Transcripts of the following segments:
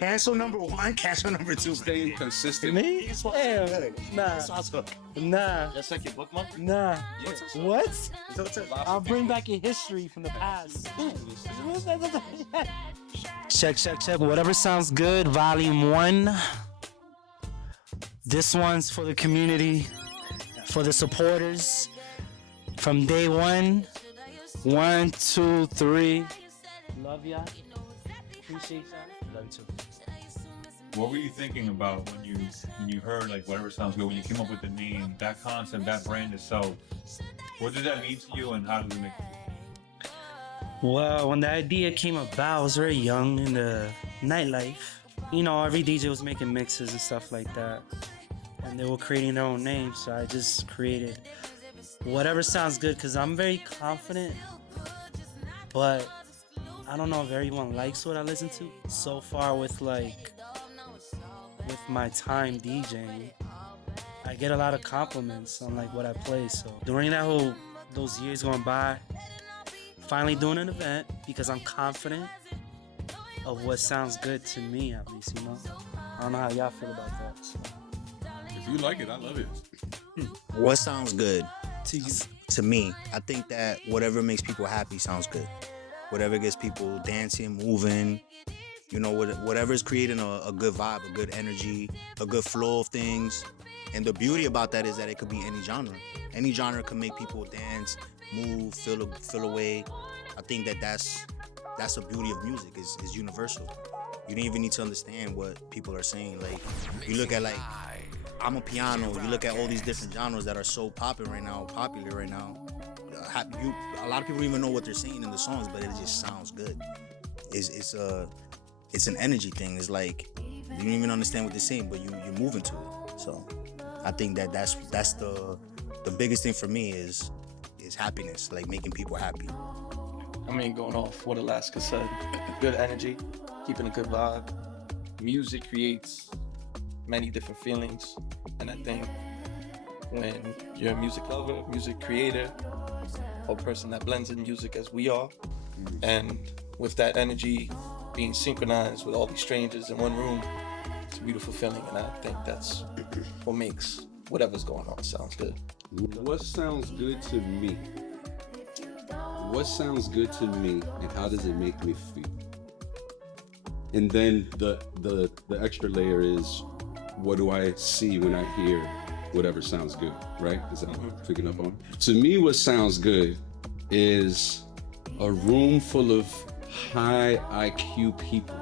Cancel number one, cancel number two. Staying consistent. Me? Hell, nah. Nah. That's like your bookmark? Nah. Yes. What? I'll bring back your history from the past. Check. Whatever sounds good, volume 1. This one's for the community, for the supporters. From day 1. 1, 2, 3. Love ya. Appreciate ya. Love you too. What were you thinking about when you heard like Whatever Sounds Good, when you came up with the name, that concept, that brand itself? What did that mean to you, and how did it make you feel? Well, when the idea came about, I was very young in the nightlife. You know, every DJ was making mixes and stuff like that. And they were creating their own names, so I just created Whatever Sounds Good, because I'm very confident, but I don't know if everyone likes what I listen to. So far with my time DJing, I get a lot of compliments on like what I play. So during those years going by, finally doing an event because I'm confident of what sounds good to me, at least, you know. I don't know how y'all feel about that. So. If you like it, I love it. What sounds good to you? To me, I think that whatever makes people happy sounds good. Whatever gets people dancing, moving, you know, whatever is creating a good vibe, a good energy, a good flow of things. And the beauty about that is that it could be any genre. Any genre can make people dance, move, feel away. I think that's the beauty of music, is universal. You don't even need to understand what people are saying. Like, you look at like I'm a piano. You look at all these different genres that are so popular right now. A lot of people don't even know what they're saying in the songs, but it just sounds good. It's an energy thing. It's like you don't even understand what they're saying, but you're moving to it. So I think that's the biggest thing for me is happiness, like making people happy. I mean, going off what Alaska said, good energy, keeping a good vibe. Music creates many different feelings, and I think when you're a music lover, music creator, or person that blends in music as we are, and with that energy being synchronized with all these strangers in one room, it's a beautiful feeling, and I think that's what makes whatever's going on sounds good. What sounds good to me? What sounds good to me, and how does it make me feel? And then the extra layer is, what do I see when I hear whatever sounds good, right? Is that what I'm picking up on? To me, what sounds good is a room full of high IQ people.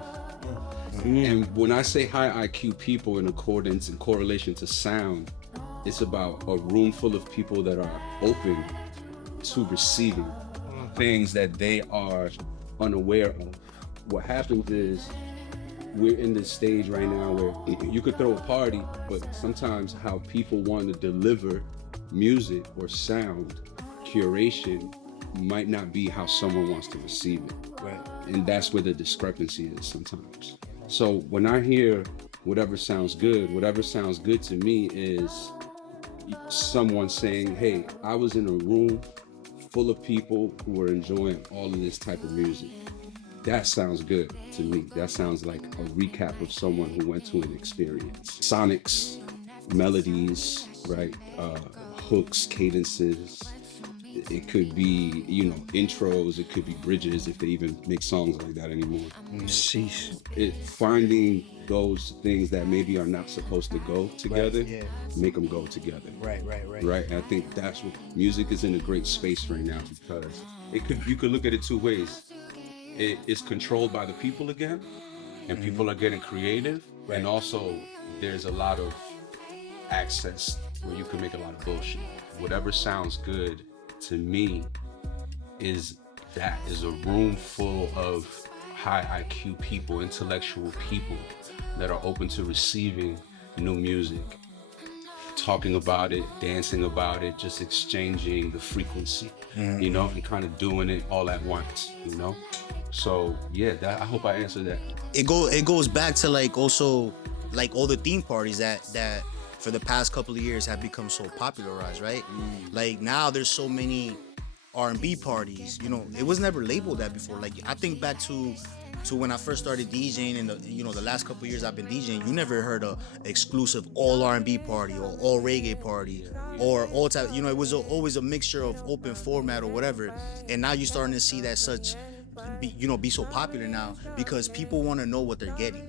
And when I say high IQ people in accordance and correlation to sound, it's about a room full of people that are open to receiving things that they are unaware of. What happens is we're in this stage right now where you could throw a party, but sometimes how people want to deliver music or sound, curation, might not be how someone wants to receive it. Right. And that's where the discrepancy is sometimes. So when I hear whatever sounds good to me is someone saying, hey, I was in a room full of people who were enjoying all of this type of music. That sounds good to me. That sounds like a recap of someone who went to an experience. Sonics, melodies, right? Hooks, cadences. It could be, intros. It could be bridges, if they even make songs like that anymore. Sheesh. Finding those things that maybe are not supposed to go together, Right, yeah. make them go together. Right. Right, and I think that's what music is in a great space right now, because you could look at it two ways. It is controlled by the people again, and people are getting creative, and also there's a lot of access where you can make a lot of bullshit. Whatever sounds good to me is a room full of high IQ people, intellectual people that are open to receiving new music, talking about it, dancing about it, just exchanging the frequency, and kind of doing it all at once, So yeah, I hope I answered that. It goes back to also all the theme parties that for the past couple of years have become so popularized, right? Like now there's so many R&B parties, it was never labeled that before. Like I think back to to when I first started DJing, and the last couple of years I've been DJing, you never heard a exclusive all R&B party or all reggae party or all type. It was always a mixture of open format or whatever. And now you're starting to see that be so popular now because people want to know what they're getting.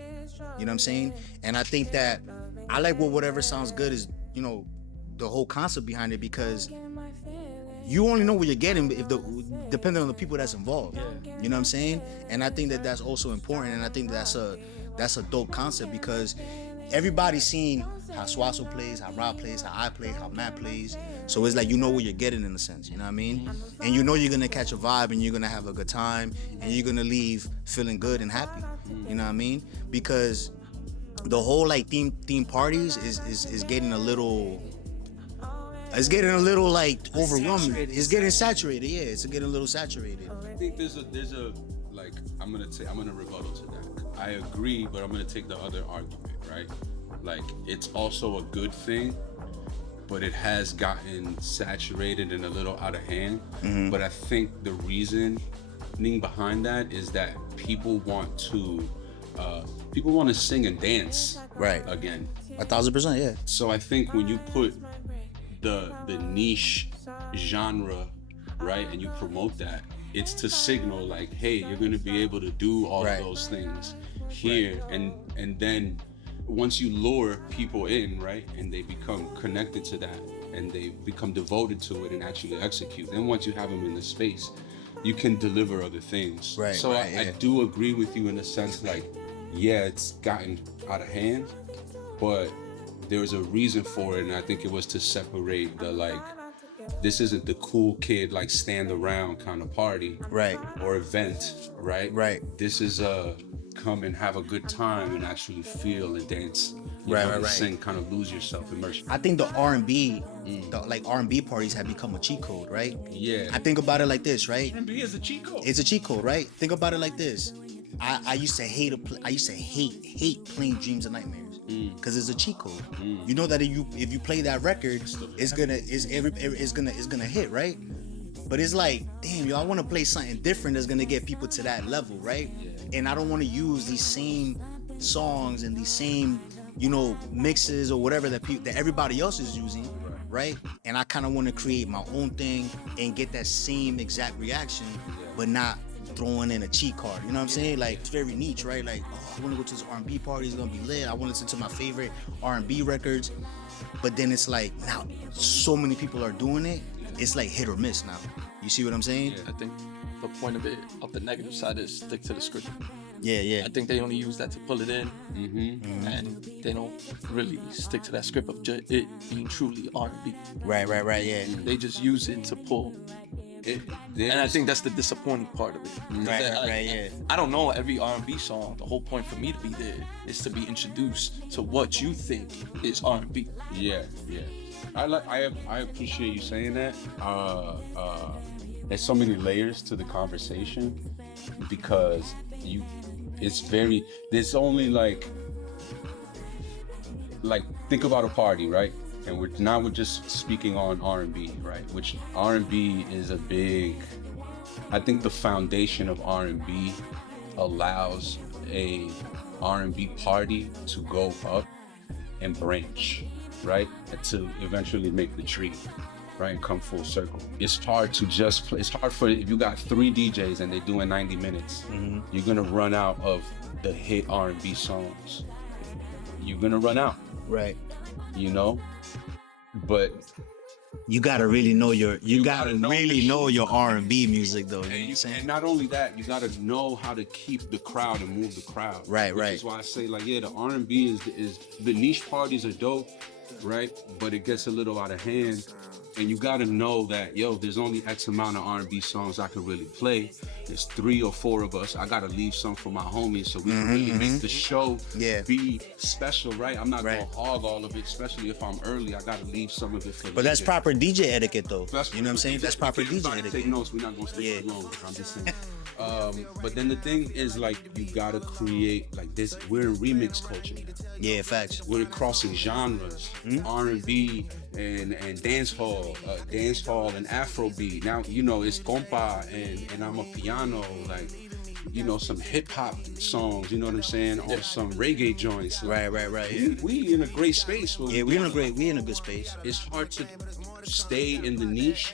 You know what I'm saying? And I think that I like whatever sounds good is, the whole concept behind it, because you only know what you're getting depending on the people that's involved. You know what I'm saying? And I think that that's also important, and I think that's a dope concept because everybody's seen how Swasso plays, how Rob plays, how I play, how Matt plays. So it's like you know what you're getting in a sense, you know what I mean? And you know you're gonna catch a vibe and you're gonna have a good time and you're gonna leave feeling good and happy. You know what I mean? Because the whole like theme parties is getting a little. It's getting a little like overwhelming. It's getting saturated. Yeah, it's getting a little saturated. I think there's a like I'm gonna rebuttal to that. I agree, but I'm gonna take the other argument, right? Like it's also a good thing, but it has gotten saturated and a little out of hand. Mm-hmm. But I think the reasoning behind that is that people want to sing and dance right again. 1,000%, yeah. So I think when you put the niche genre, right, and you promote that, it's to signal like, hey, you're gonna be able to do all of those things here, and then once you lure people in, right, and they become connected to that and they become devoted to it and actually execute, then once you have them in the space, you can deliver other things. Right. So I do agree with you in the sense like, yeah, it's gotten out of hand, but there was a reason for it, and I think it was to separate the like, this isn't the cool kid like stand around kind of party, right, or event, right? Right. This is come and have a good time and actually feel and dance, right. Sing, kind of lose yourself, immerse. I think the R&B, the R&B parties have become a cheat code, right? Yeah. I think about it like this, right? R&B is a cheat code. It's a cheat code, right? Think about it like this. I used to hate playing Dreams and Nightmares. Because it's a cheat code. You know that if you play that record, it's gonna hit, right? But it's like, damn, yo, I want to play something different that's gonna get people to that level, right? And I don't want to use these same songs and these same, mixes or whatever that everybody else is using, right? And I kind of want to create my own thing and get that same exact reaction, but not throwing in a cheat card, you know what I'm saying? Like, it's very niche, right? Like, I want to go to this R&B party, it's gonna be lit. I want to listen to my favorite R&B records. But then it's like, now so many people are doing it, it's like hit or miss now. You see what I'm saying? I think the point of it, of the negative side, is stick to the script. Yeah. I think they only use that to pull it in, and they don't really stick to that script of it being truly R&B. Right, yeah. They just use it to pull. And I think that's the disappointing part of it. Right. I don't know every R&B song. The whole point for me to be there is to be introduced to what you think is R&B. Yeah. I appreciate you saying that. There's so many layers to the conversation because there's only like think about a party, right? And we're just speaking on R&B, right? Which R&B is I think the foundation of R&B allows a R&B party to go up and branch, right? And to eventually make the tree, right? And come full circle. It's hard to just play. It's hard if you got 3 DJs and they're doing 90 minutes, you're gonna run out of the hit R&B songs. You're gonna run out. Right. But you gotta really know your R&B music though. You know what I'm saying? And not only that, you gotta know how to keep the crowd and move the crowd. Right. Which is why I say the R&B is the niche parties are dope, right? But it gets a little out of hand. And you gotta know that, there's only X amount of R&B songs I could really play. There's 3 or 4 of us. I gotta leave some for my homies so we can really make the show be special, right? I'm not gonna hog all of it, especially if I'm early. I gotta leave some of it for But that's proper DJ etiquette though. You know what I'm saying? That's proper DJ etiquette. Take notes, we're not gonna stay too long. I'm just saying. But then the thing is, you gotta create this. We're in remix culture now. Yeah, facts. We're crossing genres, R&B and dance hall and Afrobeat. Now it's compa and I'm a piano. you know, some hip hop songs, you know what I'm saying, or some reggae joints. Right. Yeah. We in a great space. Yeah, we in a good space. It's hard to stay in the niche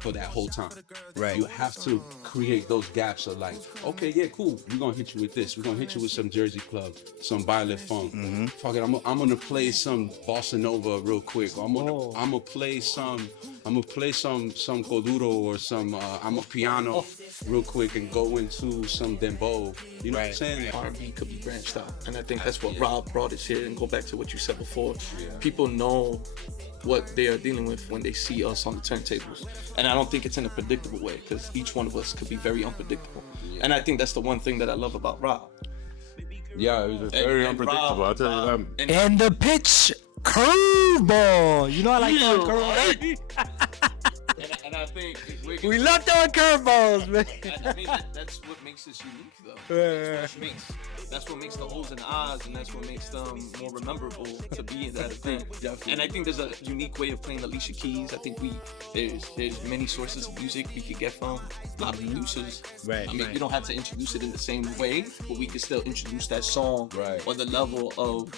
for that whole time. Right. You have to create those gaps of like, okay, yeah, cool. We're gonna hit you with this. We're gonna hit you with some Jersey Club, some Violet Funk. Fuck it, I'm gonna play some Bossa Nova real quick. I'm gonna play some Coduro or some I'm a piano real quick and go into some dembow. You know what I'm saying? R&B could be branched out, and I think that's what Rob brought us here. And go back to what you said before. People know what they are dealing with when they see us on the turntables, and I don't think it's in a predictable way, because each one of us could be very unpredictable. And I think that's the one thing that I love about Rob. Yeah, it was very unpredictable. I'll tell you that. And the pitch curveball. You know I like throwing curveballs. And I think We love throwing curveballs, man. I mean, that's what makes us unique, though. That's what makes the O's and I's, and that's what makes them more memorable to be in that event. And I think there's a unique way of playing Alicia Keys. I think there's many sources of music we could get from, a lot of producers. Right. I mean, we don't have to introduce it in the same way, but we can still introduce that song or the level of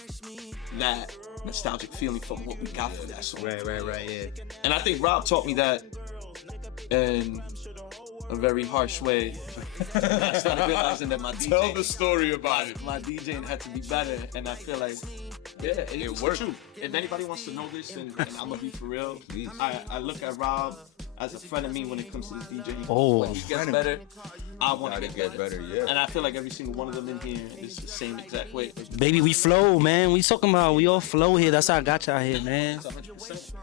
that nostalgic feeling from what we got for that song. Right, yeah. And I think Rob taught me that in a very harsh way. I started realizing that my DJ, Tell the story about it. my DJing had to be better, and I feel like, it worked. True. If anybody wants to know this, and I'm gonna be for real, I look at Rob as a friend of me when it comes to this DJing. When he gets better, I want to get better. Yeah. And I feel like every single one of them in here is the same exact way. Baby, we flow, man. We talking about we all flow here. That's how I got y'all here, man. It's 100%.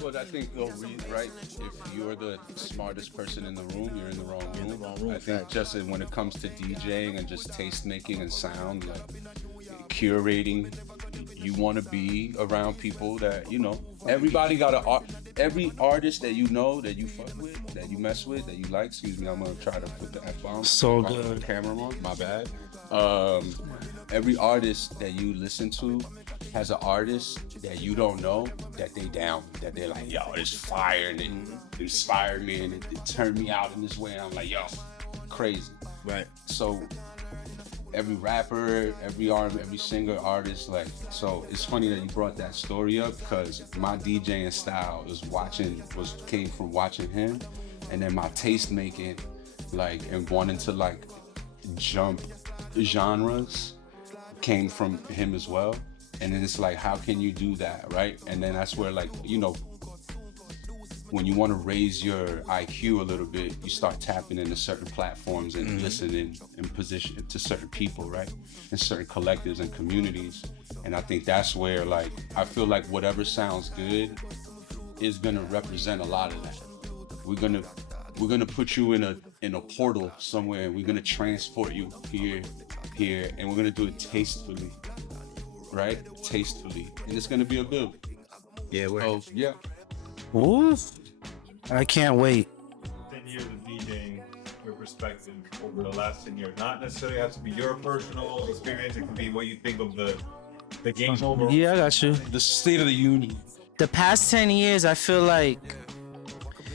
But I think though, right? If you're the smartest person in the room, you're in the wrong room. I think just when it comes to DJing and just taste making and sound, like curating, you want to be around people that, you know, everybody got every artist that you know, that you fuck with, that you mess with, that you like. Excuse me, I'm gonna try to put the F-bomb. So good. Camera on, my bad. Every artist that you listen to has an artist that you don't know that they down, that they're like, yo, it's fire, and it inspired me and it turned me out in this way. And I'm like, yo, crazy. Right. So every rapper, every singer, artist, like, so it's funny that you brought that story up, because my DJing style came from watching him, and then my taste making, like, and wanting to like jump genres came from him as well. And then it's like, how can you do that, right? And then that's where, like, you know, when you want to raise your IQ a little bit, you start tapping into certain platforms and listening in position to certain people, right? And certain collectives and communities. And I think that's where, like, I feel like Whatever Sounds Good is gonna represent a lot of that. We're gonna put you in a portal somewhere, and we're gonna transport you here, and we're gonna do it tastefully. Right? Tastefully. And it's gonna be a build. Yeah, Oh, yeah. Oof. I can't wait. 10 years of DJing, your perspective over the last 10 years. Not necessarily has to be your personal experience. It could be what you think of the game overall. Yeah, I got you. The state of the union. The past 10 years, I feel like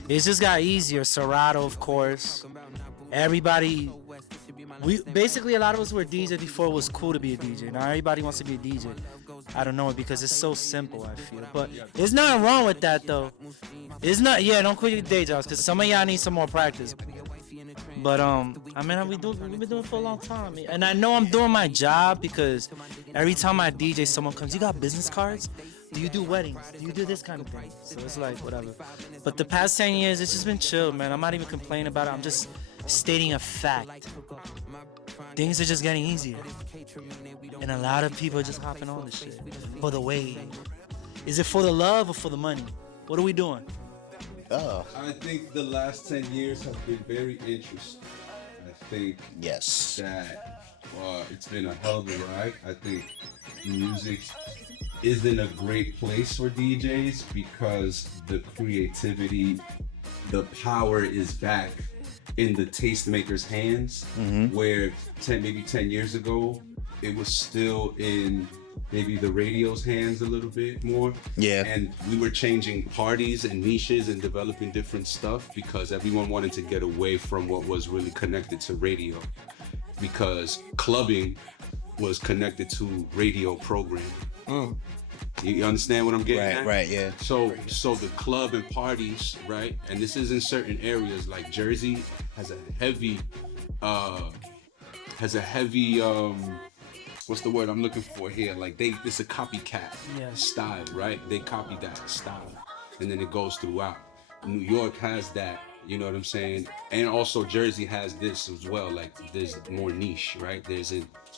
it's just got easier. Serato, of course. Everybody, basically a lot of us were DJs before it was cool to be a DJ. Now everybody wants to be a DJ. I don't know, because it's so simple, I feel. But there's nothing wrong with that, though. It's not, don't quit your day jobs, because some of y'all need some more practice. But, I mean, we've been doing it for a long time. And I know I'm doing my job, because every time I DJ, someone comes, you got business cards? Do you do weddings? Do you do this kind of thing? So it's like, whatever. But the past 10 years, it's just been chill, man. I'm not even complaining about it. I'm just stating a fact. Things are just getting easier. And a lot of people are just hopping on this shit for the wave. Is it for the love or for the money? What are we doing? I think the last 10 years have been very interesting. I think that it's been a hell of a ride. I think music is in a great place for DJs, because the creativity, the power is back in the tastemakers' hands, where maybe 10 years ago, it was still in maybe the radio's hands a little bit more. Yeah. And we were changing parties and niches and developing different stuff because everyone wanted to get away from what was really connected to radio. Because clubbing was connected to radio programming. You understand what I'm getting at? Right, yeah. So the club and parties, right? And this is in certain areas like Jersey has a heavy what's the word I'm looking for here? Like it's a copycat style, right? They copy that style and then it goes throughout. New York has that, you know what I'm saying? And also Jersey has this as well. Like there's more niche, right?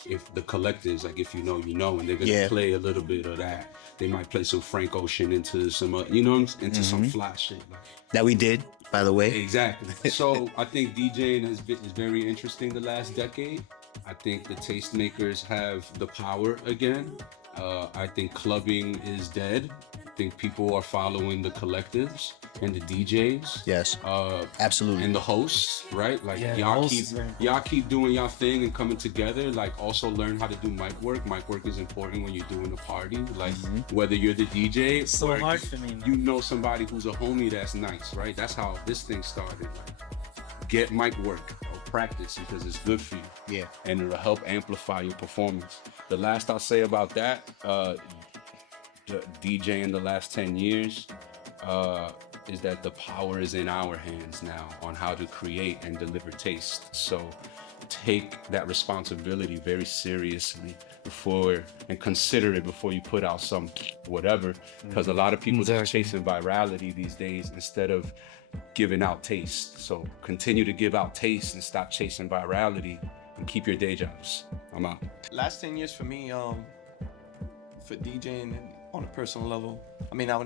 If the collectives, like if you know, and they're gonna play a little bit of that. They might play some Frank Ocean into some, into some fly shit. Like. That we did, by the way. Exactly. So I think DJing is very interesting the last decade. I think the tastemakers have the power again. I think clubbing is dead. I think people are following the collectives and the DJs. Yes. Absolutely. And the hosts, right? Like y'all keep doing y'all thing and coming together. Like also learn how to do mic work. Mic work is important when you're doing a party. Like whether you're the DJ it's so or hard for me, man. you know somebody who's a homie that's nice, right? That's how this thing started. Like get mic work or practice because it's good for you. Yeah. And it'll help amplify your performance. The last I'll say about that, the DJ in the last 10 years, is that the power is in our hands now on how to create and deliver taste. So take that responsibility very seriously and consider it before you put out some whatever, because a lot of people are chasing virality these days instead of giving out taste. So continue to give out taste and stop chasing virality and keep your day jobs. I'm out. Last 10 years for me, for DJing on a personal level, I mean, I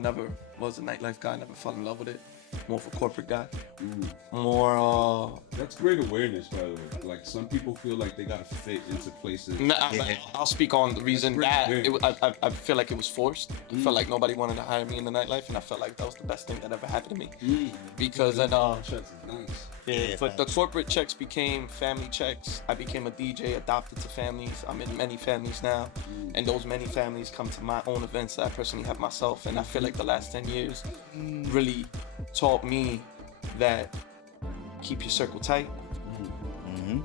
was a nightlife guy, never fell in love with it. More of a corporate guy. More, That's great awareness, by the way. Like, some people feel like they gotta fit into places. I'll speak on the reason that I feel like it was forced. I felt like nobody wanted to hire me in the nightlife, and I felt like that was the best thing that ever happened to me. Because then, but the corporate checks became family checks. I became a DJ, adopted to families. I'm in many families now, and those many families come to my own events that I personally have myself. And I feel like the last 10 years really taught me that keep your circle tight.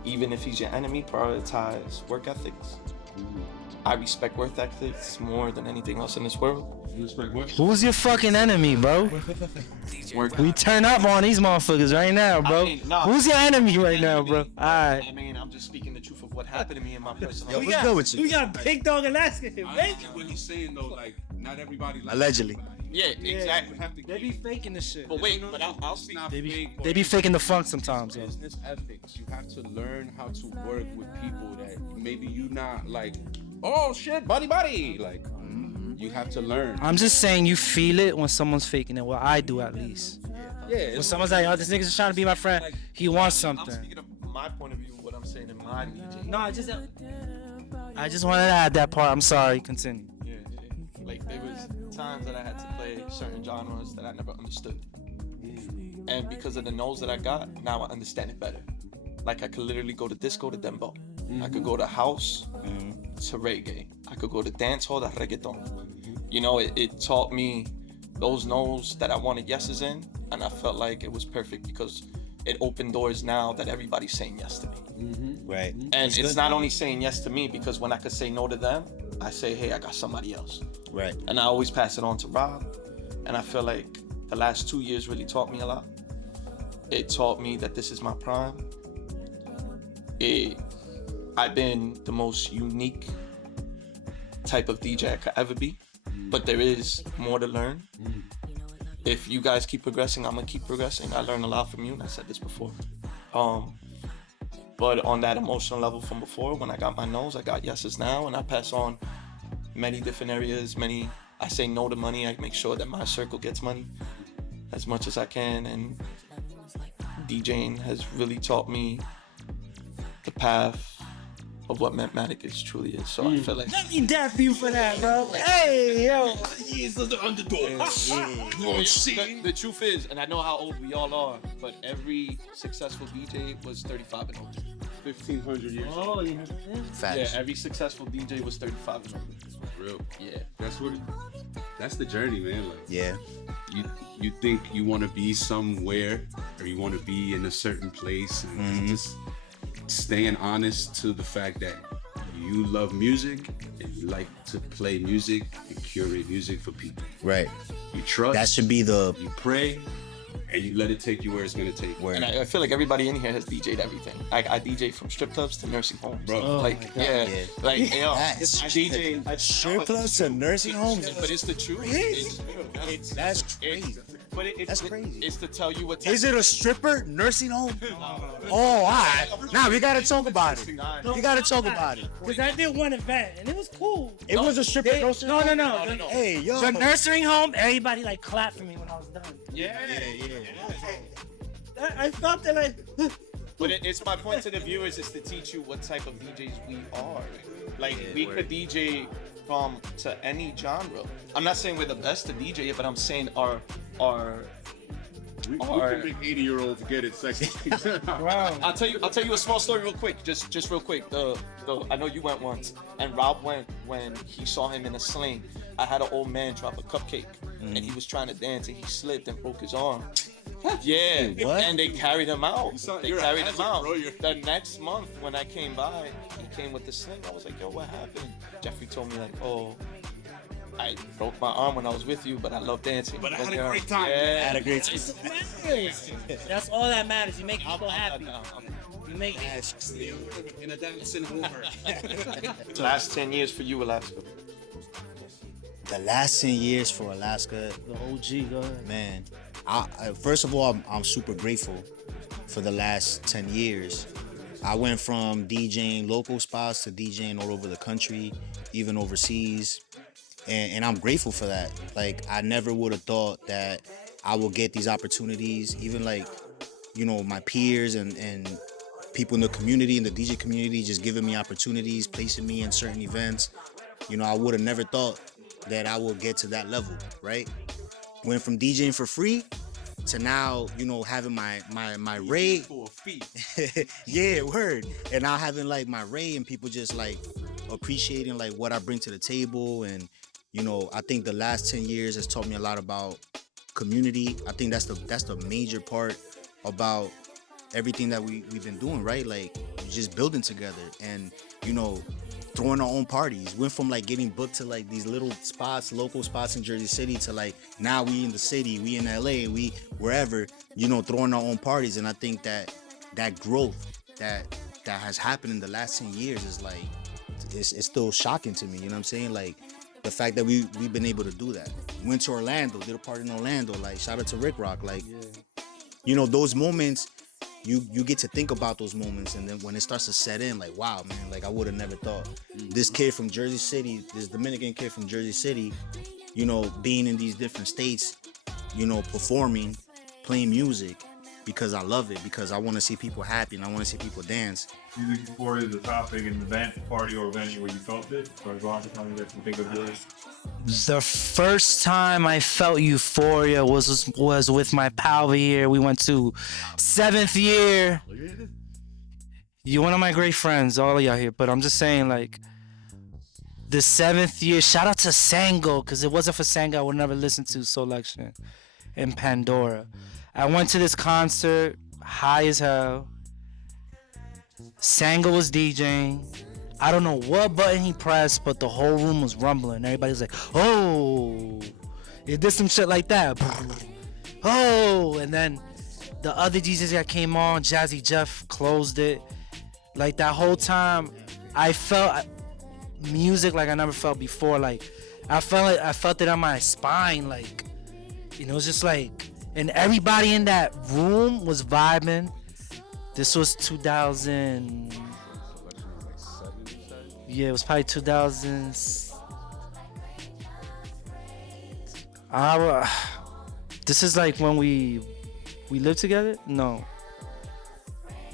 Even if he's your enemy, prioritize work ethics. I respect work ethics more than anything else in this world. You respect what? Who's your fucking enemy, bro? We turn up on these motherfuckers right now, bro. Who's your enemy right now, bro? Alright. I mean, I'm just speaking the truth of what happened to me in my personal life. What's good with you? We got Big Dog Alaska here, I get what he's saying though, like not everybody like Allegedly. Yeah, exactly. They be faking this shit. But wait, but I'll speak. They be faking the funk sometimes, yo. Business ethics. You have to learn how to work with people that maybe you not like, oh shit, buddy. Like, you have to learn. I'm just saying you feel it when someone's faking it. Well, I do at least. Yeah. When someone's like, oh, this nigga's just trying to be my friend. He wants I'm something. speaking of my point of view, what I'm saying in my DJ. No, I just wanted to add that part. I'm sorry. Continue. Yeah. Like there was times that I had to play certain genres that I never understood. And because of the no's that I got, now I understand it better. Like I could literally go to disco to dembo. I could go to house to reggae. I could go to dance hall to reggaeton. You know, it taught me those no's that I wanted yeses in, and I felt like it was perfect because it opened doors now that everybody's saying yes to me. Right. And it's not only saying yes to me, because when I could say no to them, I say, hey, I got somebody else. Right. And I always pass it on to Rob. And I feel like the last 2 years really taught me a lot. It taught me that this is my prime. I've been the most unique type of DJ I could ever be, but there is more to learn. If you guys keep progressing, I'm gonna keep progressing. I learned a lot from you, and I said this before. But on that emotional level from before, when I got my no's, I got yeses now, and I pass on many different areas. I say no to money. I make sure that my circle gets money as much as I can, and DJing has really taught me the path of what mathematics truly is. So I feel like Let me dap you for that, bro. Hey, yo. The truth is, and I know how old we all are, but every successful DJ was 35 and older. 1,500 years. Oh, you heard that? Facts. Yeah, every successful DJ was 35 and over. Real. Yeah. That's the journey, man. Like, Yeah. you think you want to be somewhere or you want to be in a certain place, and just staying honest to the fact that you love music and you like to play music and curate music for people. Right. You trust. That should be the You pray, and you let it take you where it's gonna take you. word. And I feel like everybody in here has DJ'd everything. I DJ from strip clubs to nursing homes. Bro. Oh Like, my God. yeah. Yeah. Like, yo, That's I DJ. strip clubs to nursing homes. But it's the truth. It's, That's crazy. but it's That's crazy. It's to tell you what. Is it a stripper nursing home? Oh, all right. Now we gotta talk about it. We gotta talk about it. Because I did one event and it was cool. It was a stripper nursing No, home. no, no. Hey, yo. The nursing home, everybody like clapped for me when I was done. Yeah. I felt that like, But it's my point to the viewers is to teach you what type of DJs we are. Like we could DJ from to any genre. I'm not saying we're the best to DJ it, but I'm saying our We Or- can make 80-year-olds get it sexy. wow. I'll tell you a small story real quick. Just real quick. I know you went once, and Rob went when he saw him in a sling. I had an old man drop a cupcake, and he was trying to dance, and he slipped and broke his arm. Yeah, What? and they carried him out. They you're a carried him hazard, out. bro. You're- The next month when I came by, he came with the sling. I was like, yo, what happened? Jeffrey told me like, oh, I broke my arm when I was with you, but I love dancing. But I had a yeah, great time. Yeah. Had a great time. That's all that matters. You make people happy. You make In a dancing over. Last 10 years for you, Alaska. The last 10 years for Alaska, the OG. Go ahead. man. First of all, I'm super grateful for the last 10 years. I went from DJing local spots to DJing all over the country, even overseas. And I'm grateful for that. Like, I never would have thought that I would get these opportunities, even like, you know, my peers and people in the community, in the DJ community, just giving me opportunities, placing me in certain events. You know, I would have never thought that I would get to that level, right? Went from DJing for free to now, you know, having my rate. For a fee. Yeah, word. And now having like my rate and people just like appreciating like what I bring to the table. And, you know, I think the last 10 years has taught me a lot about community. I think that's the major part about everything that we've been doing, right? Like just building together and, you know, throwing our own parties. Went from like getting booked to like these little spots, local spots in Jersey City to like now we in the city, we in LA, we wherever, you know, throwing our own parties. And I think that growth that has happened in the last 10 years is like, it's still shocking to me, you know what I'm saying? Like the fact that we've been able to do that. Went to Orlando, did a party in Orlando, like shout out to Rick Rock, like, you know, those moments, you get to think about those moments, and then when it starts to set in, like, wow, man, like I would have never thought. This kid from Jersey City, this Dominican kid from Jersey City, you know, being in these different states, you know, performing, playing music, because I love it, because I want to see people happy and I want to see people dance. Music Euphoria is a topic, an event, party, or venue where you felt it? Or go on to tell me that you think of yours. The first time I felt euphoria was with my pal here. We went to 7th year. You're one of my great friends, all of y'all here. But I'm just saying, like, the 7th year. Shout out to Sango, because it wasn't for Sango, I would never listen to Selection and Pandora. I went to this concert, high as hell. Sango was DJing. I don't know what button he pressed, but the whole room was rumbling. Everybody was like, oh, it did some shit like that. Oh, and then the other DJs that came on, Jazzy Jeff closed it. Like that whole time, I felt music like I never felt before. Like I felt it on my spine. Like, you know, it was just like, and everybody in that room was vibing. This was 2000. Yeah, it was probably 2000. This is like when we lived together? No.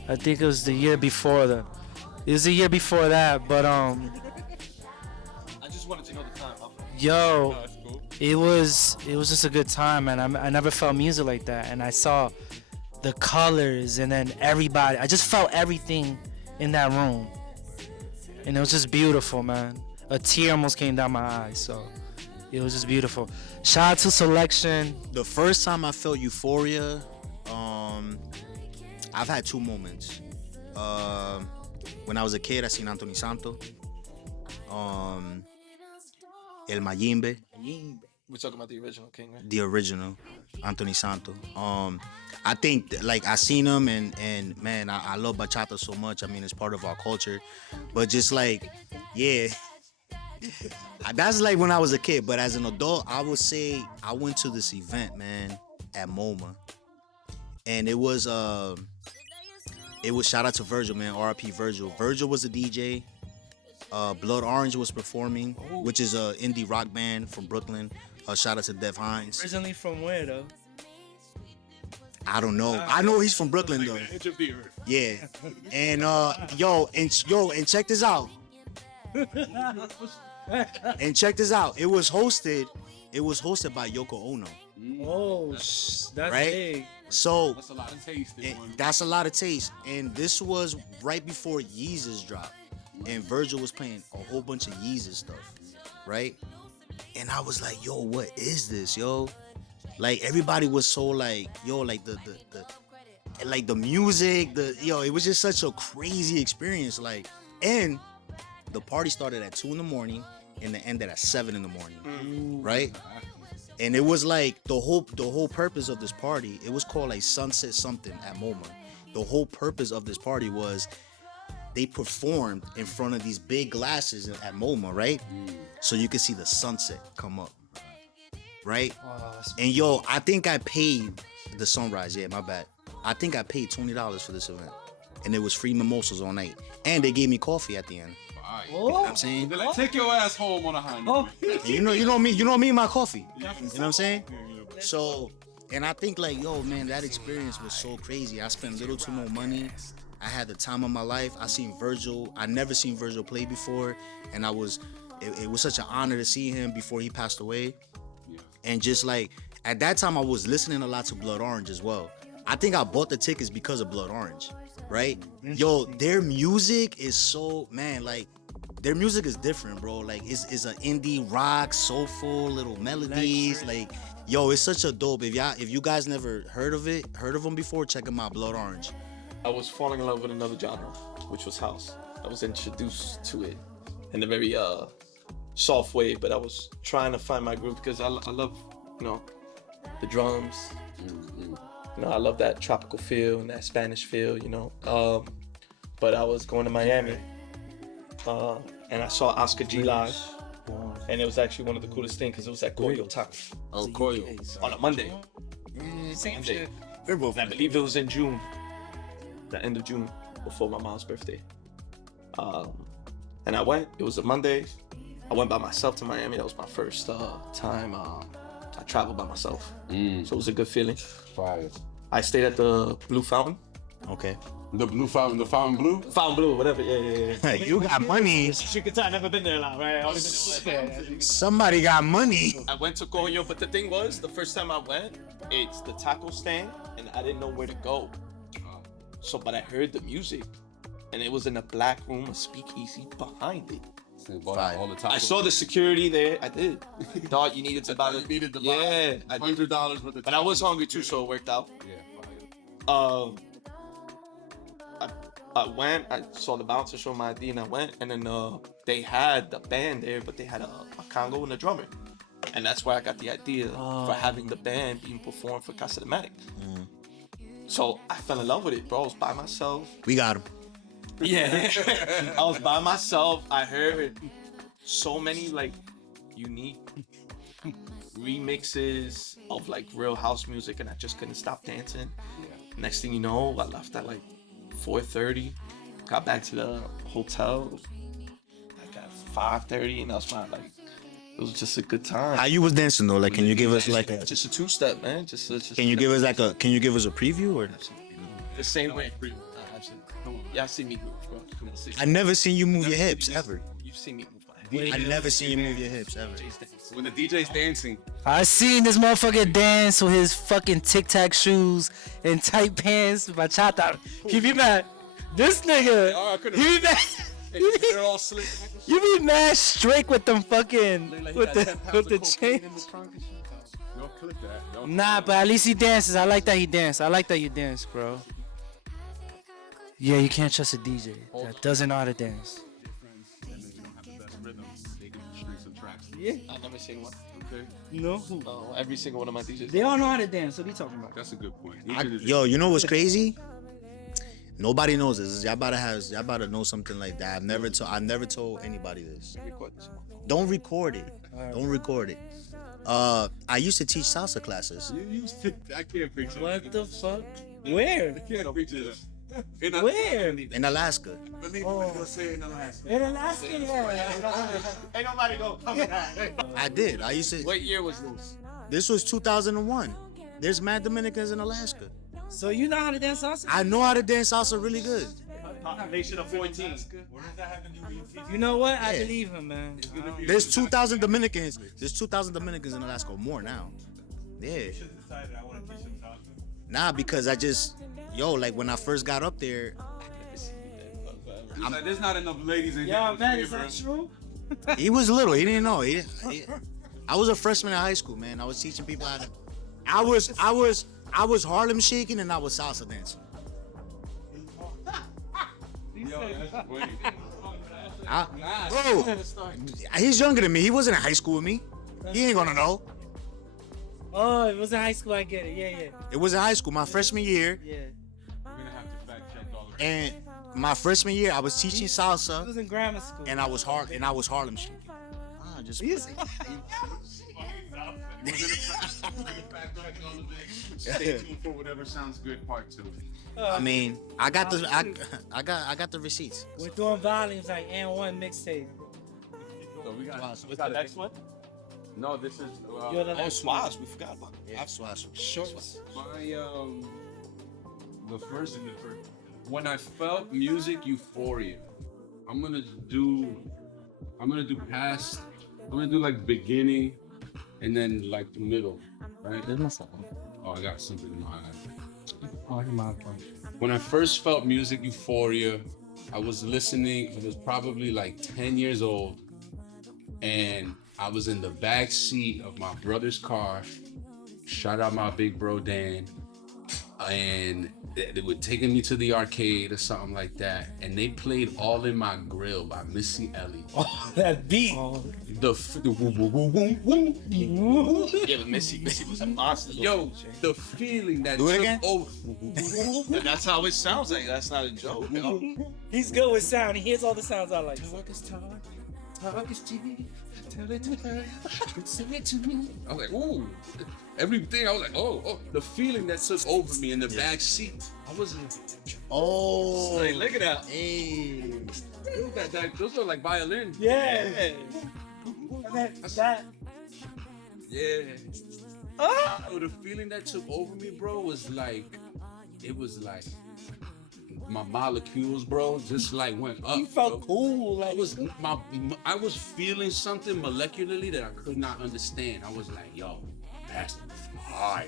I think it was the year before that. It was the year before that, but I just wanted to know the time. yo, it was just a good time, man. I never felt music like that, and I saw the colors, and then everybody. I just felt everything in that room, and it was just beautiful, man. A tear almost came down my eye, so it was just beautiful. Shout out to Selection. The first time I felt euphoria, I've had two moments. When I was a kid, I seen Anthony Santo, El Mayimbe, We're talking about the original King, right? the original Anthony Santo. I think like I seen him and man, I love bachata so much. I mean, it's part of our culture, but just like, yeah, that's like when I was a kid. But as an adult, I would say I went to this event, man, at MoMA, and it was shout out to Virgil, man, R.I.P. Virgil. Virgil was a DJ. Blood Orange was performing, which is a indie rock band from Brooklyn. Shout out to Dev Hines. Originally from where though? I don't know. I know he's from Brooklyn though. Yeah. And and check this out. And check this out. It was hosted by Yoko Ono. Oh, that's Right? big. So That's a lot of taste. that's a lot of taste. And this was right before Yeezus dropped. And Virgil was playing a whole bunch of Yeezus stuff. Right? And I was like, yo, what is this, yo? Like everybody was so like, yo, like the music, it was just such a crazy experience. Like, and the party started at 2 a.m. and it ended at 7 a.m. Right? And it was like the whole purpose of this party, it was called like Sunset something at MoMA. The whole purpose of this party was they performed in front of these big glasses at MoMA, right? So you could see the sunset come up, right? And yo, I think I paid the sunrise. Yeah, my bad. I think I paid $20 for this event, and it was free mimosas all night, and they gave me coffee at the end. You know what I'm saying? They're like, take your ass home on a Honda. Oh, You know me and my coffee. You know what I'm saying? So, and I think like, yo, man, that experience was so crazy. I spent little to no money. I had the time of my life. I seen Virgil. I never seen Virgil play before, and it was such an honor to see him before he passed away. And just like at that time, I was listening a lot to Blood Orange as well. I think I bought the tickets because of Blood Orange, right? Yo, their music is so, man, like their music is different, bro. Like it's an indie rock, soulful little melodies. Like, yo, it's such a dope. If you guys never heard of them before, check them out. Blood Orange. I was falling in love with another genre, which was house. I was introduced to it in a very soft way, but I was trying to find my groove because I love, the drums. I love that tropical feel and that Spanish feel, But I was going to Miami, and I saw Oscar G live, and it was actually one of the coolest things because it was at Goyo time. Oh, Koyo. On a Monday. same Monday. shit. And I believe it was in June, the end of June, before my mom's birthday. And I went. It was a Monday. I went by myself to Miami. That was my first time I traveled by myself. So it was a good feeling. Fire. I stayed at the Blue Fountain. Okay. The blue fountain, the fountain blue? Fountain Blue, whatever. Yeah. You got money. I never been there, right? Somebody got money. I went to Goyo, but the thing was, the first time I went, it's the taco stand, and I didn't know where to go. So, but I heard the music, and it was in a black room, a speakeasy behind it. All the time. I saw the security there. I did. Thought you needed to buy You needed to Yeah, buy I did. $100 worth of. But I was hungry too, so it worked out. Yeah. I went. I saw the bouncer show my ID, and I went. And then they had the band there, but they had a congo and a drummer, and that's where I got the idea for having the band being performed for Casa de Matic. So I fell in love with it, bro. I was by myself. We got him. Yeah, I was by myself. I heard so many like unique remixes of like real house music, and I just couldn't stop dancing. Next thing you know, I left at like 4:30. Got back to the hotel like at 5:30, and that's fine. Like it was just a good time. How you was dancing though? Like, can you give us like a? Just a two-step, man. Just Can you give us like a? Can you give us a preview or? the same way. Y'all see me move, bro. Come on, see. I never seen you move your hips ever. You've seen me move my head. I never seen you move your hips ever. When the DJ's dancing, I seen this motherfucker dance with his fucking Tic Tac shoes and tight pants, bachata. Keep you mad. This nigga, Oh, I could've- you be mad, They're all slick. you be mad straight with them fucking, with the chain. Y'all click that. Y'all Nah, but at least he dances. I like that he dance. I like that you dance, bro. Yeah, you can't trust a DJ that doesn't know how to dance. and they don't have the best rhythm. They can string some tracks. Yeah. I never seen one. Okay, No. Every single one of my DJs. They all know how to dance. What are you talking about? that's a good point. Yo, you know what's crazy? Nobody knows this. Y'all about to know something like that. I never told anybody this. Record this. Don't record it. Don't record it. I used to teach salsa classes. You used to. I can't picture. What the fuck? Where? I can't picture this. Where? In Alaska. Believe me, you'll say in Alaska. In Alaska, yeah. Ain't nobody go come back. I did. I used to. What year was this? This was 2001. There's mad Dominicans in Alaska. So you know how to dance salsa? I know how to dance salsa really good. Population of 14. What does that have to do with you teaching? You know what? I Yeah. believe him, man. There's 2,000 Dominicans. There's 2,000 Dominicans in Alaska or more now. Yeah. You should have decided I want to teach them salsa. Nah, because I just, like when I first got up there, He's like, there's not enough ladies in Yo, here. man, is that true? he was little. He didn't know. I was a freshman in high school, man. I was teaching people how to. I was Harlem shaking and I was salsa dancing. Yo, that's funny. Bro, he's younger than me. He wasn't in high school with me. He ain't gonna know. Oh, it was in high school. I get it. Yeah. It was in high school, my freshman year, Yeah. We're gonna have to fact check all of and my freshman year I was teaching It salsa was in grammar school. and I was Harlem shaking. Just Stay tuned for Whatever Sounds Good Part 2. I mean, I got the receipts. We're doing volumes like N1 mixtape. So we got. What's the next one? No, this is. You're the Oh, next Swash. We forgot about Yeah, Swash. Shorts. My the first when I felt music euphoria, I'm gonna do past. I'm gonna do like beginning, and then like the middle, right? Oh, I got something in my eye. When I first felt music euphoria, I was listening. I was probably like 10 years old, and I was in the back seat of my brother's car. Shout out my big bro Dan, and they were taking me to the arcade or something like that, and they played "All in My Grill" by Missy Elliott. Oh, that beat. The woo woo woo woo woo. Yeah, but Missy was a monster. Yo, the feeling that Do it took again? over. And that's how it sounds like. That's not a joke. You know? He's good with sound. He hears all the sounds I like. I was like, ooh. Everything, I was like, oh, the feeling that took over me in the back seat. I wasn't. Oh, Hey, look at that. hey. Those are like violin. Yeah. That. Yeah. Oh, the feeling that took over me, bro, was like, it was like my molecules, bro, just like went up. You felt bro. cool. Like, I was feeling something molecularly that I could not understand. I was like, yo, that's fire.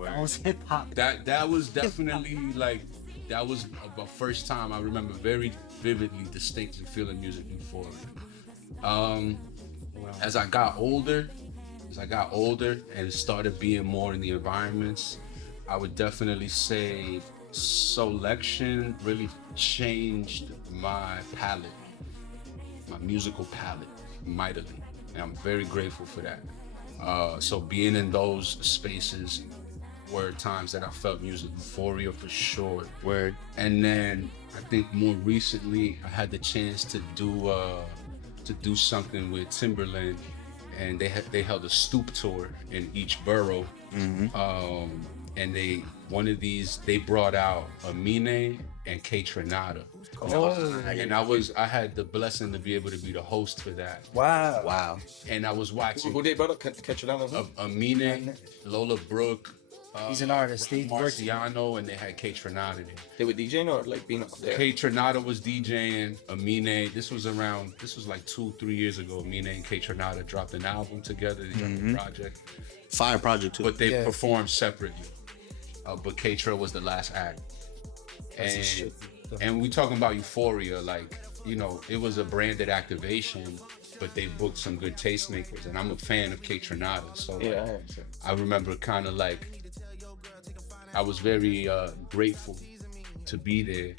that was hip hop. That was definitely like, that was the first time I remember very vividly, distinctly feeling music before. As I got older and started being more in the environments, I would definitely say selection really changed my palette, my musical palette, mightily. And I'm very grateful for that. So being in those spaces were times that I felt music euphoria for sure. Word. And then I think more recently I had the chance to do something with Timberland, and they held a stoop tour in each borough. And they brought out Amine and K Trinata. And I had the blessing to be able to be the host for that. Wow. And I was watching Who they brother? Catch it out. Amine, Lola Brooke, He's an artist. He works. Marciano, and they had K Trinata there. They were DJing or like being up there? K Trinata was DJing. Amine, this was like 2-3 years ago. Amine and K Trinata dropped an album together. They dropped a project, Fire project too. but they performed separately. But K Tro was the last act. And And we talking about Euphoria, like, you know, it was a branded activation, but they booked some good tastemakers, and I'm a fan of K Tronada, so like, Yeah. I remember kind of like I was very grateful to be there.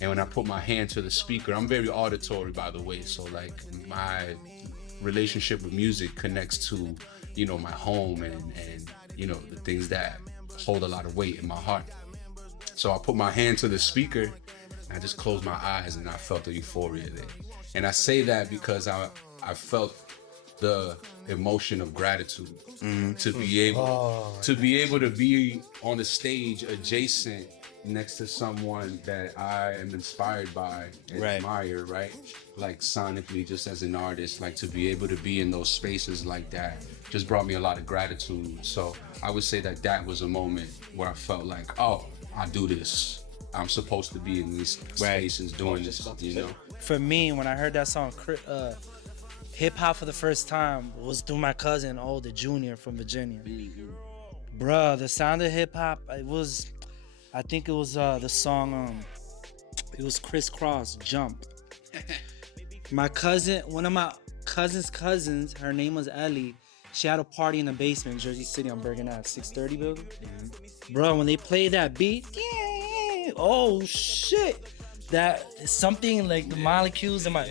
And when I put my hand to the speaker, I'm very auditory, by the way, so like my relationship with music connects to, you know, my home and you know, the things that hold a lot of weight in my heart. So I put my hand to the speaker and I just closed my eyes and I felt the euphoria there. And I say that because I felt the emotion of gratitude to be able to be on the stage adjacent next to someone that I am inspired by and admire, right? Like sonically, just as an artist, like to be able to be in those spaces like that just brought me a lot of gratitude. So I would say that that was a moment where I felt like, oh, I do this. I'm supposed to be in these spaces doing this, you know? For me, when I heard that song, hip hop for the first time was through my cousin, the junior from Virginia. Bruh, the sound of hip hop, I think it was the song, it was Crisscross, Jump. My cousin, one of my cousin's cousins, her name was Ellie. She had a party in the basement in Jersey City on Bergen Ave, 630 building. Bro, when they played that beat, oh shit. That something like the molecules in my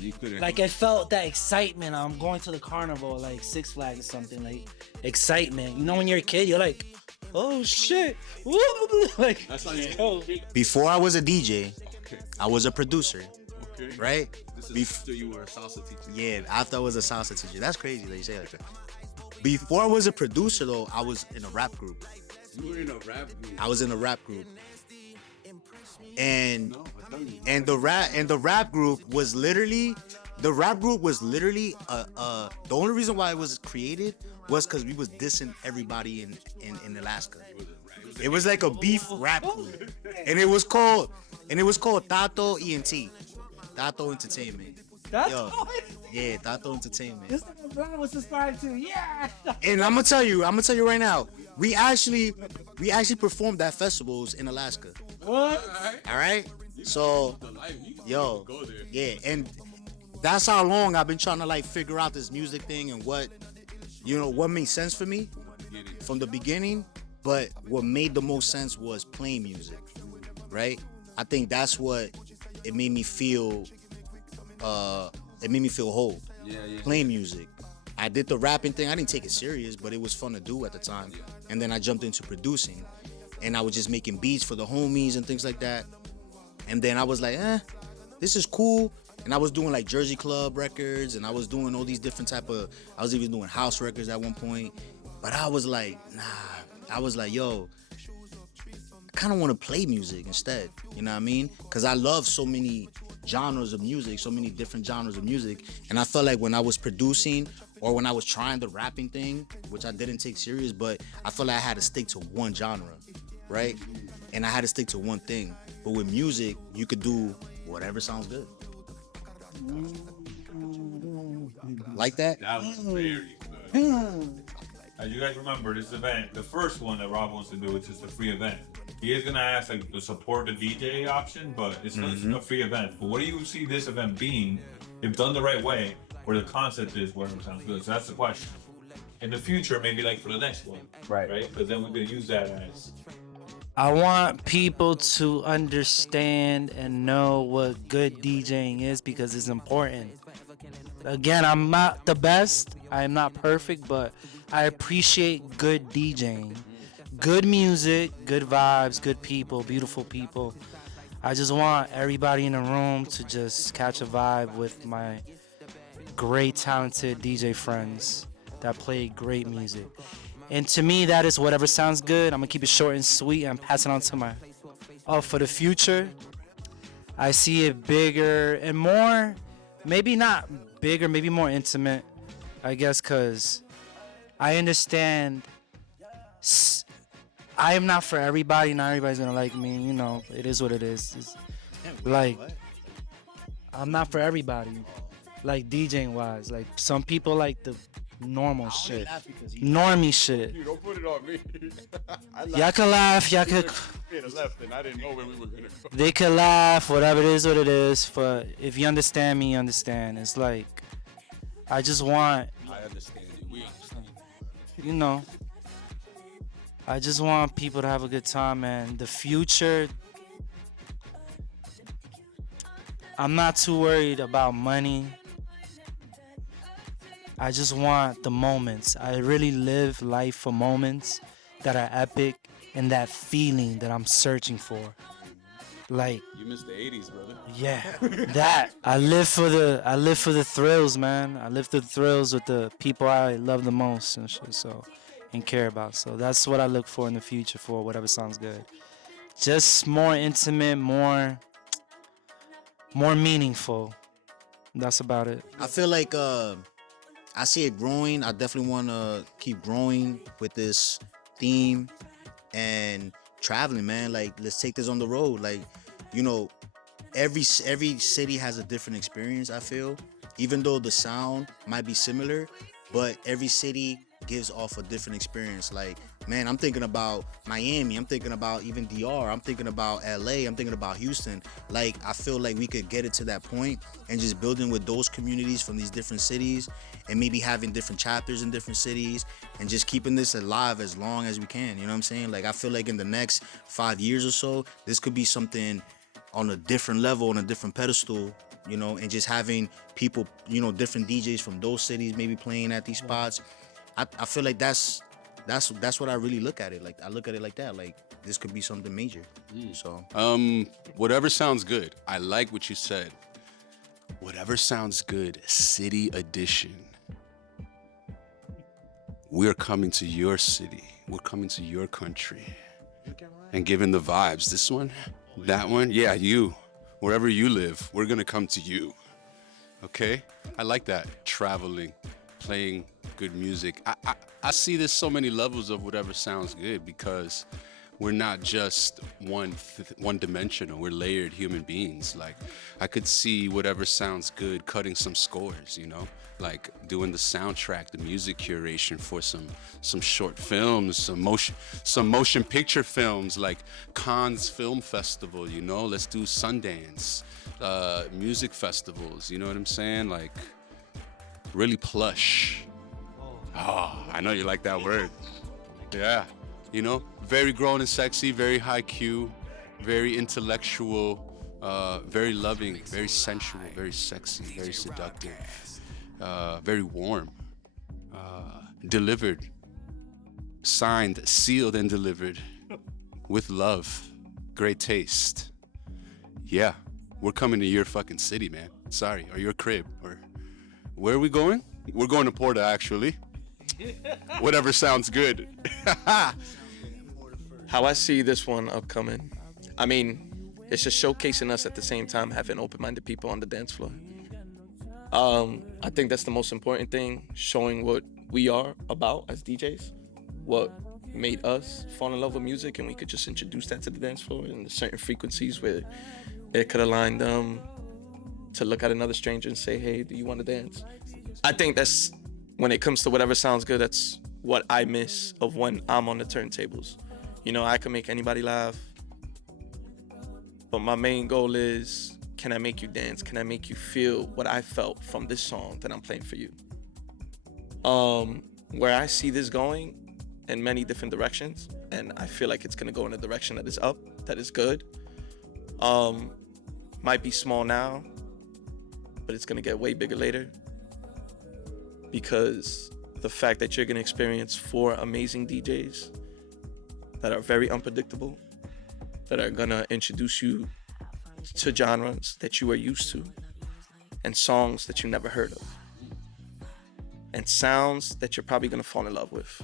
you couldn't. like I felt that excitement. I'm going to the carnival, like Six Flags or something, like excitement. You know, when you're a kid, you're like, oh shit. Like, That's how you oh. Before I was a DJ, Okay. I was a producer, Okay. right? This is after you were a salsa teacher. Yeah, after I was a salsa teacher. That's crazy that you say it like that. Before I was a producer, though, I was in a rap group. You were in a rap group. I was in a rap group. And No, I thought you. the rap group was literally the only reason why it was created was because we was dissing everybody in Alaska. It was like a beef rap group, and it was called Tato ENT, Tato Entertainment. That's Yo, yeah, Tato Entertainment. this is what I was inspired to. Yeah. And I'm gonna tell you right now, we actually performed at festivals in Alaska. What? All right, so The life, you yo, go there. yeah, and that's how long I've been trying to like figure out this music thing and what made sense for me from the beginning. But what made the most sense was playing music, right? I think that's what it made me feel. It made me feel whole. Yeah. Playing music. I did the rapping thing. I didn't take it serious, but it was fun to do at the time. And then I jumped into producing, and I was just making beats for the homies and things like that. And then I was like, this is cool. And I was doing like Jersey Club records, and I was doing all these different I was even doing house records at one point. But I was like, nah. I was like, yo, I kind of want to play music instead. You know what I mean? Because I love so many genres of music, so many different genres of music. And I felt like when I was producing or when I was trying the rapping thing, which I didn't take serious, but I felt like I had to stick to one genre, right? And I had to stick to one thing. But with music, you could do whatever sounds good. Like that? That was very good. As you guys remember, this event, the first one that Rob wants to do, which is the free event. He is gonna ask like to support the DJ option, but it's not a free event. But what do you see this event being, if done the right way, where the concept is whatever sounds good? So that's the question. In the future, maybe like for the next one, right? Because then we're gonna use that as. I want people to understand and know what good DJing is because it's important. Again, I'm not the best. I am not perfect, but I appreciate good DJing. Good music, good vibes, good people, beautiful people. I just want everybody in the room to just catch a vibe with my great, talented DJ friends that play great music. And to me, that is whatever sounds good. I'm gonna keep it short and sweet and pass it on to my. For the future, I see it bigger and more, maybe not bigger, maybe more intimate, I guess, because I understand I am not for everybody. Not everybody's gonna like me. You know, it is what it is. It's like, I'm not for everybody. Like DJing wise, like some people like the normal shit, normie shit. Dude, don't put it on me. Y'all can laugh, y'all could. left, and I didn't know where we were gonna go. They could laugh, whatever it is, what it is. But if you understand me, you understand. It's like, I just want, I understand you. We understand. you know, I just want people to have a good time, man. The future, I'm not too worried about money. I just want the moments. I really live life for moments that are epic and that feeling that I'm searching for. Like, You missed the 80s, brother. yeah, that. I live for the thrills, man. I live for the thrills with the people I love the most and shit, so, and care about. So that's what I look for in the future for whatever sounds good. Just more intimate, more meaningful. That's about it. I feel like I see it growing. I definitely want to keep growing with this theme and traveling, man. Like, let's take this on the road. Like, you know, every city has a different experience, I feel, even though the sound might be similar, but every city gives off a different experience. Like, man, I'm thinking about Miami, I'm thinking about even DR, I'm thinking about LA, I'm thinking about Houston. Like, I feel like we could get it to that point and just building with those communities from these different cities and maybe having different chapters in different cities and just keeping this alive as long as we can. You know what I'm saying? Like, I feel like in the next 5 years or so, this could be something on a different level, on a different pedestal, you know, and just having people, you know, different DJs from those cities maybe playing at these spots. I feel like that's what I really look at it. Like, I look at it like that. Like, this could be something major. So Whatever sounds good. I like what you said. Whatever sounds good, city edition. We're coming to your city. We're coming to your country. And giving the vibes. This one, that one, yeah, you. Wherever you live, we're gonna come to you. Okay? I like that. Traveling, playing good music. I see there's so many levels of whatever sounds good because we're not just one dimensional. We're layered human beings. Like, I could see whatever sounds good cutting some scores, you know, like doing the soundtrack, the music curation for some short films, some motion picture films, like Cannes Film Festival, you know. Let's do Sundance, music festivals. You know what I'm saying? Like, really plush. Oh, I know you like that word. Yeah. You know, very grown and sexy, very high Q, very intellectual, very loving, very sensual, very sexy, very seductive, very warm, delivered, signed, sealed, and delivered with love, great taste. Yeah, we're coming to your fucking city, man. Sorry, or your crib, or where are we going? We're going to Porta, actually. Whatever sounds good. How I see this one upcoming, I mean, it's just showcasing us at the same time having open-minded people on the dance floor. I think that's the most important thing, showing what we are about as DJs, what made us fall in love with music, and we could just introduce that to the dance floor and certain frequencies where it could align them to look at another stranger and say, hey, do you want to dance? I think that's, when it comes to whatever sounds good, that's what I miss of when I'm on the turntables. You know, I can make anybody laugh, but my main goal is, can I make you dance? Can I make you feel what I felt from this song that I'm playing for you? Where I see this going in many different directions, and I feel like it's gonna go in a direction that is up, that is good. Might be small now, but it's gonna get way bigger later. Because the fact that you're gonna experience 4 amazing DJs that are very unpredictable, that are gonna introduce you to genres that you are used to, and songs that you never heard of, and sounds that you're probably gonna fall in love with.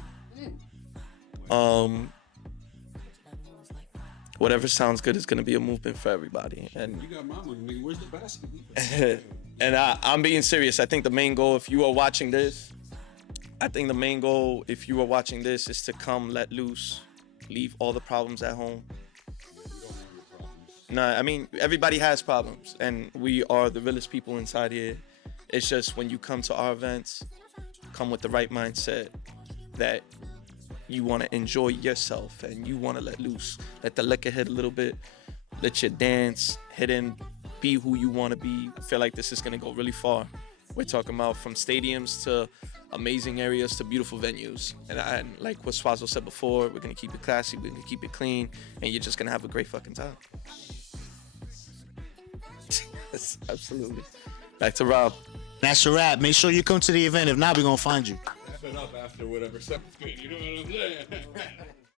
Whatever sounds good is gonna be a movement for everybody. And You got my money, nigga. Where's the basket? and I'm being serious. I think the main goal, if you are watching this, is to come let loose, leave all the problems at home. Nah, I mean, everybody has problems, and we are the realest people inside here. It's just when you come to our events, come with the right mindset that you want to enjoy yourself and you want to let loose, let the liquor hit a little bit, let your dance hit in, be who you want to be. I feel like this is going to go really far. We're talking about from stadiums to amazing areas to beautiful venues. And like what Swazo said before, we're going to keep it classy, we're going to keep it clean, and you're just going to have a great fucking time. Yes, absolutely. Back to Rob. That's a wrap. Make sure you come to the event. If not, we're going to find you. Wrap it up after whatever sounds good. You know what I'm saying?